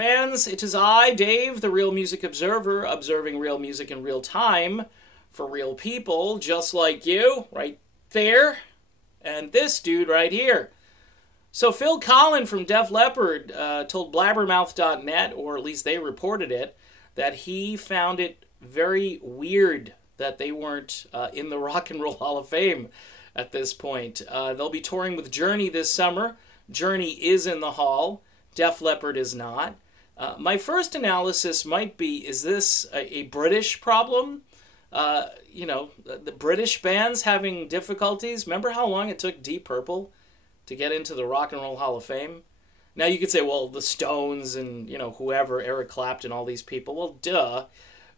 fans, it is I, Dave, the Real Music Observer, observing real music in real time for real people just like you, right there, and this dude right here. So Phil Collen from Def Leppard told blabbermouth.net, or at least they reported it, that he found it very weird that they weren't in the Rock and Roll Hall of Fame at this point. They'll be touring with Journey this summer. Journey is in the Hall. Def Leppard is not. My first analysis might be, is this a British problem? You know, the British bands having difficulties. Remember how long it took Deep Purple to get into the Rock and Roll Hall of Fame? Now you could say, well, the Stones and, you know, whoever, Eric Clapton, all these people. Well, duh.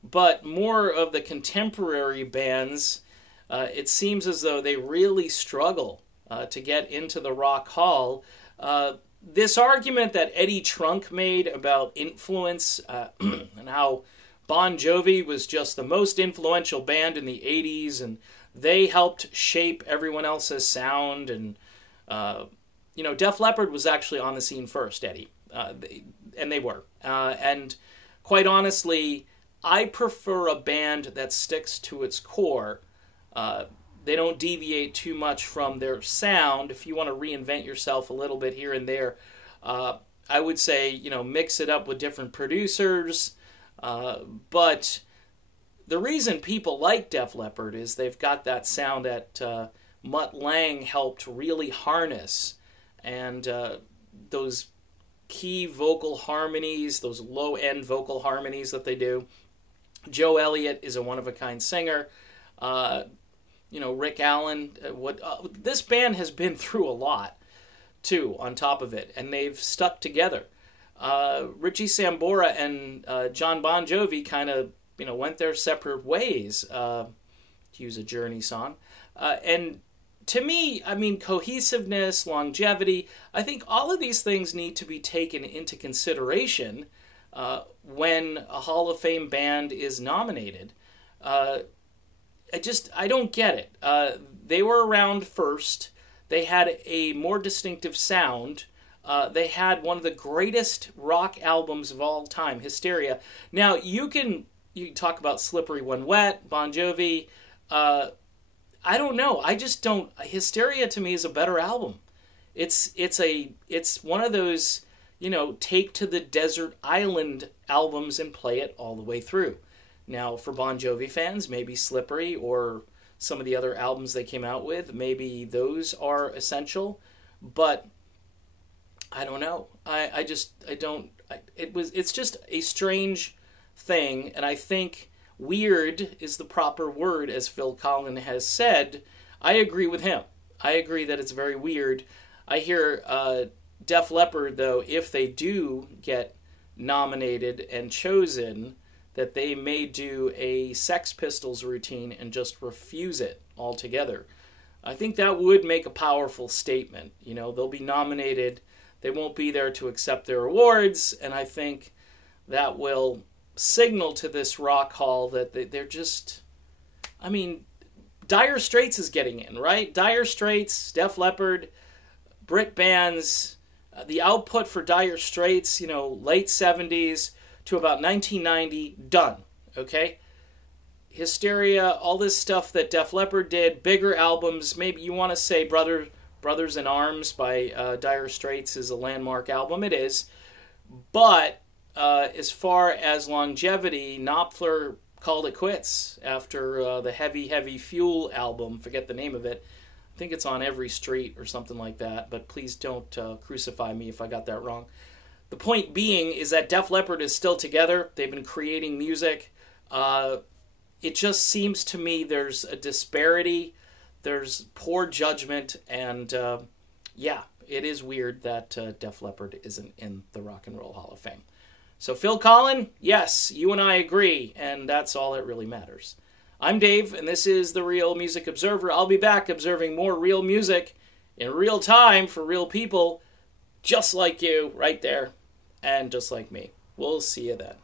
But more of the contemporary bands, it seems as though they really struggle to get into the Rock Hall. This argument that Eddie Trunk made about influence and how Bon Jovi was just the most influential band in the 80s and they helped shape everyone else's sound. And, you know, Def Leppard was actually on the scene first, Eddie. And they were. And quite honestly, I prefer a band that sticks to its core. They don't deviate too much from their sound. If you want to reinvent yourself a little bit here and there, I would say, you know, mix it up with different producers. But the reason people like Def Leppard is they've got that sound that Mutt Lange helped really harness. And those key vocal harmonies, those low-end vocal harmonies that they do. Joe Elliott is a one-of-a-kind singer. You know, Rick Allen. This band has been through a lot, too, on top of it, and they've stuck together. Richie Sambora and John Bon Jovi kind of, you know, went their separate ways, to use a Journey song. And to me, I mean, cohesiveness, longevity, I think all of these things need to be taken into consideration when a Hall of Fame band is nominated. I don't get it. They were around first. They had a more distinctive sound. They had one of the greatest rock albums of all time, Hysteria. Now, you can talk about Slippery When Wet, Bon Jovi. I don't know. I just don't. Hysteria to me is a better album. It's one of those, you know, take to the desert island albums and play it all the way through. Now, for Bon Jovi fans, maybe Slippery or some of the other albums they came out with, maybe those are essential. But I don't know. It's just a strange thing, and I think weird is the proper word, as Phil Collen has said. I agree with him. I agree that it's very weird. I hear Def Leppard, though, if they do get nominated and chosen, that they may do a Sex Pistols routine and just refuse it altogether. I think that would make a powerful statement. You know, they'll be nominated, they won't be there to accept their awards, and I think that will signal to this Rock Hall that they're just, I mean, Dire Straits is getting in, right? Dire Straits, Def Leppard, Brit bands, the output for Dire Straits, you know, late 70s to about 1990, done, okay? Hysteria, all this stuff that Def Leppard did, bigger albums, maybe you want to say Brothers in Arms by Dire Straits is a landmark album, it is, but as far as longevity, Knopfler called it quits after the Heavy, Heavy Fuel album, forget the name of it. I think it's On Every Street or something like that, but please don't crucify me if I got that wrong. The point being is that Def Leppard is still together. They've been creating music. It just seems to me there's a disparity, there's poor judgment, and yeah, it is weird that Def Leppard isn't in the Rock and Roll Hall of Fame. So Phil Collen, yes, you and I agree, and that's all that really matters. I'm Dave, and this is the Real Music Observer. I'll be back observing more real music in real time for real people, just like you, right there, and just like me. We'll see you then.